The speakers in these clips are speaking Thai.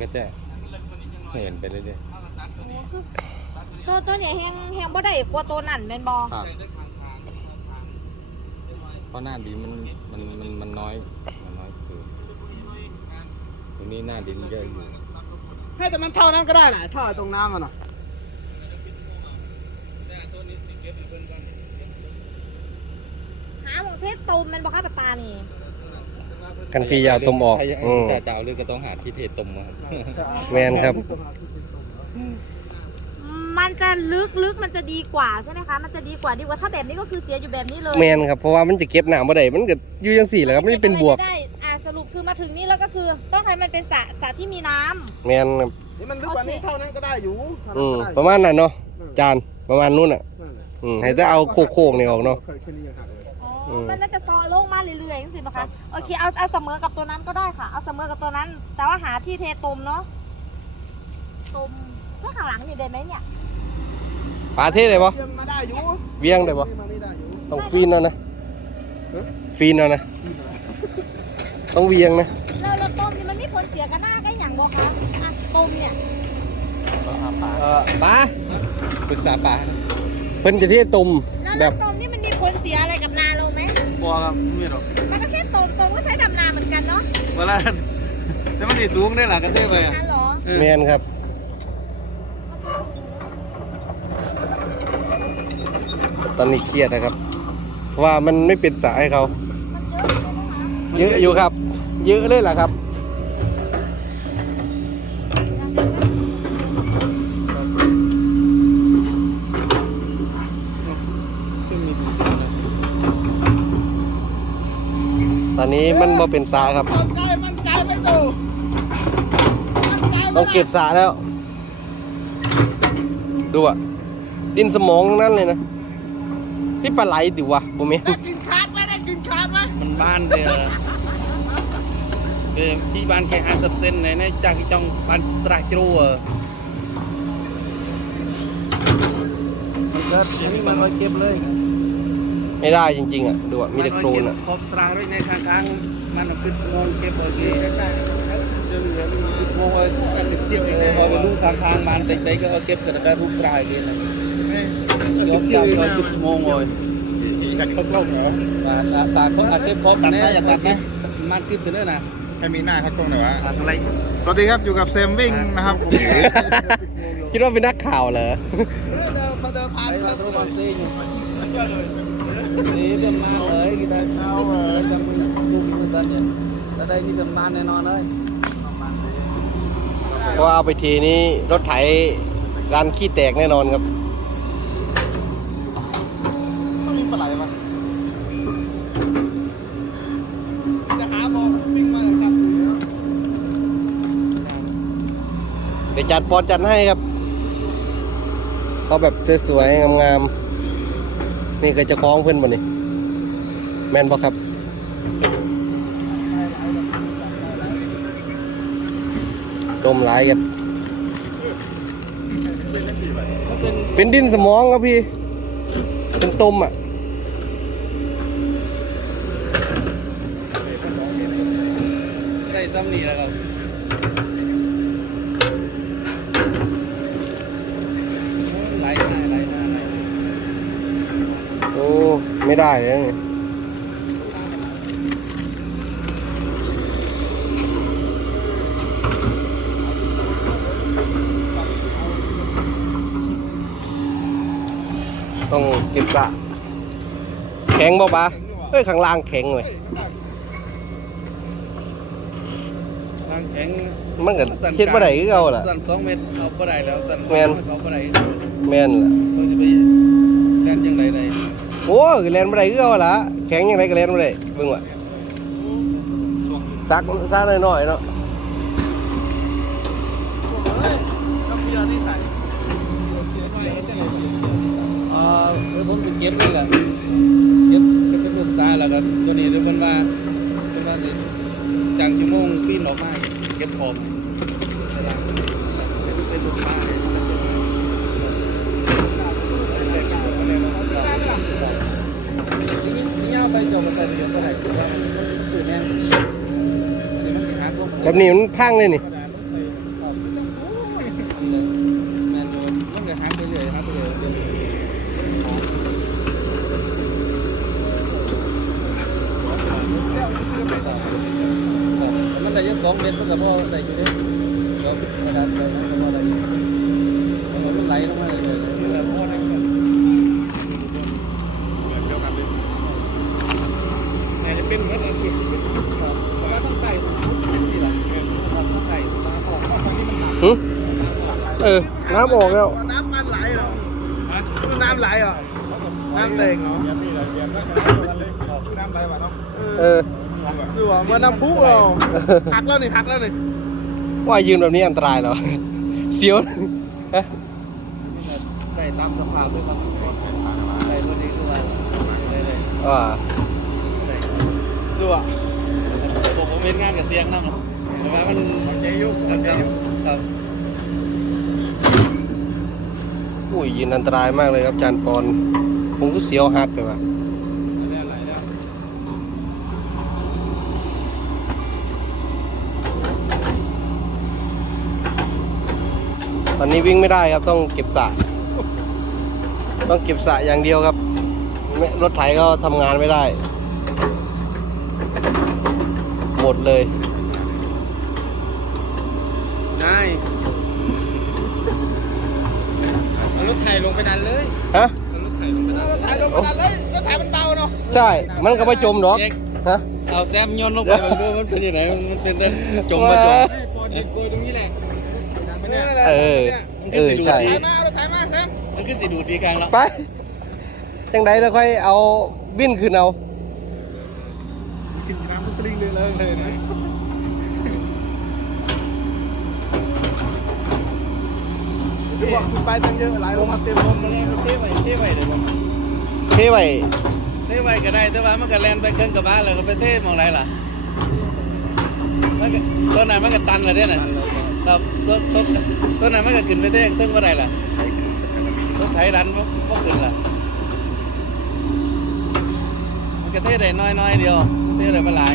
ก็จะเห็นไปเรื่อยตัวตัวเนี่ยแฮงแฮงบ่ได้กว่าตัวนั่นแม่นบ่ๆครับเพราะหน้าดินมันมันมันมันน้อยมันน้อยคือตรงนี้หน้าดินเยอะอยู่ให้แต่มันเท่านั้นก็ได้นะเท่าไอ้ตรงน้ำมันน่ะหาหมองเพชรตมแม่นบ่คะปะตานี่ กันพี่ยาวตมออกถ้าอืมถ้าจะเอาเรื่องก็ต้องหาที่เทตมมาครับแมนครับ มันจะลึกลึกมันจะดีกว่าใช่ไหมคะ มันจะดีกว่าดีกว่าถ้าแบบนี้ก็คือเสียอยู่แบบนี้เลยแมนครับเพราะว่ามันจะเก็บน้ำบ่ได้มันก็อยู่จังสี่แหละครับมันเป็นบวกได้อ่าสรุปคือมาถึงนี่แล้วก็คือ ต้องให้มันเป็นสระสระที่มีน้ำ แมนครับนี่มันลึกกว่านี้เท่านั้นก็ได้อยู่เท่าอืนั้นมก็ได้อยู่ประมาณนั้นเนาะจานประมาณนู้นอะนั่นแหละอืมให้แต่เอาโคกๆนี่ออกเนาะเคยแค่นี้ยังหักเลย อ๋ออืม มันน่าจะซอลงมาเรื่อยๆจังสินะคะโอเคเอาเอาเสมอกับตัวนั้นก็ได้ค่ะ เอาเสมอกับตัวนั้น แต่ว่าหาที่เทตมเนาะตมเพื่อข้างหลังนี่ได้ไหมเนี่ยปลาเทได้ปะยังมาได้อยู่เวียงได้ปะมานี่ได้อยู่ต้องฟีนเอานะฟีนเอานะ ต้องเวียงนะแล้วเราต้มนี่มันมีผลเสียกับหน้ากันอย่างบ่คะอะต้มเนี่ยเออปลาปรึกษาป่าเพิ่นจะเทตุ่มแล้วแบเราบต้มนี่มันมีผลเสียอะไรกับนาเราไหม บัวครับไม่หรอกมันก็แค่ต้มต้มก็ใช้ดำนาเหมือนกันเนาะเวลาแต่มันดีสูงได้หล่ะกันได้ไปนั่นเหรอแมนครับ ตอนนี้เครียดนะครับ เพราะว่ามันไม่เป็นสายให้เขา มันเยอะใช่ไหมคะ เยอะอยู่ครับ เยอะเลยแหละครับ อนนี้มันบ่เป็นสาครับ มันใจมันใจไปดูมันใจต้องเก็บสาแล้ว ดูอะดินสมองทั้งนั้นเลยนะนี่ปลาไหลดิวะผมเองได้กินขาดไหมได้กินขาดไหมมันบ้านเดียวคือที่บ้านแค่ห้าสิบเซนเลยนะจากที่จองบ้านสระจรูอะมันก็อันนี้มันลอยเก็บเลย ไม่ได้จริง ๆ อะ ดูอะ มีแต่โครนอะ ขอบตราด้วยในทางกลางมันเอาขึ้นนอนเก็บโอเคใกล้ๆเดี๋ยวเหลือมันโมสิบเที่ยวเองพอไปดูทางทางบ้านเต็กๆก็เอาเก็บกันได้รูปตราอีกเลยยกจากร้อยสิบโมงเลยอยากครบโลกเหรอตาตาเขาอาจจะพบเนี่ยอย่าตัดนะมันขึ้นตัวนี้นะให้มีหน้าเขาตรงไหนวะตัดอะไรสวัสดีครับอยู่กับเซมวิ่งนะครับคิดว่าเป็นนักข่าวเหรอเดินมาเดิ นี่เป็นมาเลยกีตาร์เช่าเออจะมึงดูกินมึงกันเนี่ยแต่ได้นี่เป็นมาแน่นอนเลยเพราเอาไปทีนี้รถไถร้านขี้แตกแน่นอนครับต้องมีปลาไหลมั้จะหาบอกวิ่งมาครับเะจัดปอนจัดให้ครับเขาแบบสวยๆงามๆ นี่ก็จะคล้องเพื่อนบ่นี่แม่นบ่ครับต้มหลายกันเป็นดินสมองครับพี่ เป็นต้มอะ Đây tâm nì là không Lấy ไม่ได้เลยนี่ต้องเก็บสระแข็งบ่ปะเอ้ยข้างล่างแข็งเลย Đang chén มันก็คิดว่าได้คือเก่าล่ะ Dần xuống mệt, học có đài đâu, dần Men. có có đài แม่นล่ะ Tôi จะไปแล่นยังไงเลย โอ้แลนบ่ได้คือเก่าล่ะแข็งยังไงก็แลนบ่ได้เบิ่งว่าซักซักน้อยๆเนาะเอ่อยวผมจะเก็บนี่แหละเก็บเก็บเป็นลูกตาแล้วก็ตัวนี้เดี๋ยวเพิ่นว่าเพิ่นว่าสิจังชั่วโมงปีนออกมาเก็บขอบ แบบนี้มันพังเลยนี่มันได้ยัสออยู่เด้เดี๋ยไม่ได้เลยนะพอได้มันไหลลงมา เออ น้ำออกแล้ว น้ำมันไหลเหรอน้ำไหลเหรอ น้ำเตงเหรอน้ำไหลวะเนาะเออดูว่าเหมื่อนน้ำพุเหรอหักแล้วนี่หักแล้วนี่ว่ายืนแบบนี้อันตรายเหรอเสียวฮะใส่ตามสภาพด้วยครับใส่พอดีทุกวันเลยเลยว่าดูอะผมผมเป็นงานกับเสียงนั่งแต่ว่ามันมันใจยุกมันใจยุกครับ อุ้ยยืนอันตรายมากเลยครับจานปอนผมก็เสียวหักไปว่ะตอนนี้วิ่งไม่ได้ครับต้องเก็บสะต้องเก็บสะอย่างเดียวครับรถไถก็ทำงานไม่ได้ หมดเลย ได้ เอา รถไถลงไปดันเลยฮะเอารถไถลงไปดันเลยถ่ายลงมาเลยแล้วถ่ายมันเบาเนาะใช่ มันก็ไม่จมหรอกฮะเอาแซมโยนลงไปดูมันเป็นยังไงมันเป็นแต่จมมาจมปอนดินโกยตรงนี้แหละดันไปเนี่ยเออเออใช่ถ่ายมาเราถ่ายมาแซมมันคือสีดูดดีกลางแล้วไปจังใดแล้วค่อยเอาบินขึ้นเอากินน้ำพุทธลิงเลยเลยเล ยนะดูว่าคุณไปตั้งเยอะหลายลงมาเต็มรถตอนแรกมันเท่ไว้เท่ไว้เดี๋ยวผมเท่ไว้เท่ไว้ก็ได้แต่ว่ามันก็แลนไปเครื่องกระบะแล้วก็ไปเทมองไรล่ะมันก็ต้นนั้นมันก็ตันเลยเนี่ยนะครับต้นต้นต้นนั้นมันก็ขึ้นไปเทตึ้งว่าไรล่ะต้นไถดันมันก็ขึ้นล่ะมันก็เทได้น้อยน้อยๆเดียวมันเทได้ม่หลาย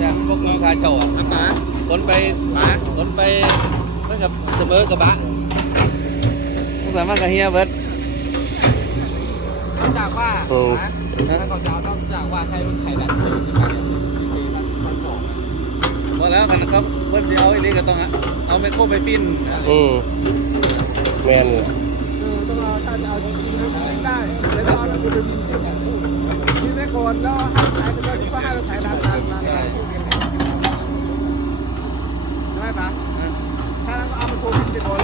อย่างพวกน้องคาเจ้าอะน้ำปลาขนไปหมา ขนไปเมื่อกับเสมอกระบะต้องสามารถกับเฮียเบิร์ดนอกจากว่าอืมนะถ้าเขาจะเอานอกจากว่าใช้รถไถดันซื้อที่กันที่มันมันสองหมดแล้วกันนะครับเพิ่นสิเอาอีนี่ก็ต้องเอาไมโครไปปิ้นอืมแมนเลยต้องเอาถ้าจะเอาจริงๆนะได้แล้วเอาคุณดึงนี่ได้ก่อนแล้วให้ถ่ายไปเลยที่ว่าให้เราถ่ายนานๆนานๆได้ปะถ้าเราก็เอามาโชว์พิมพ์ไปก่อนแล้วค่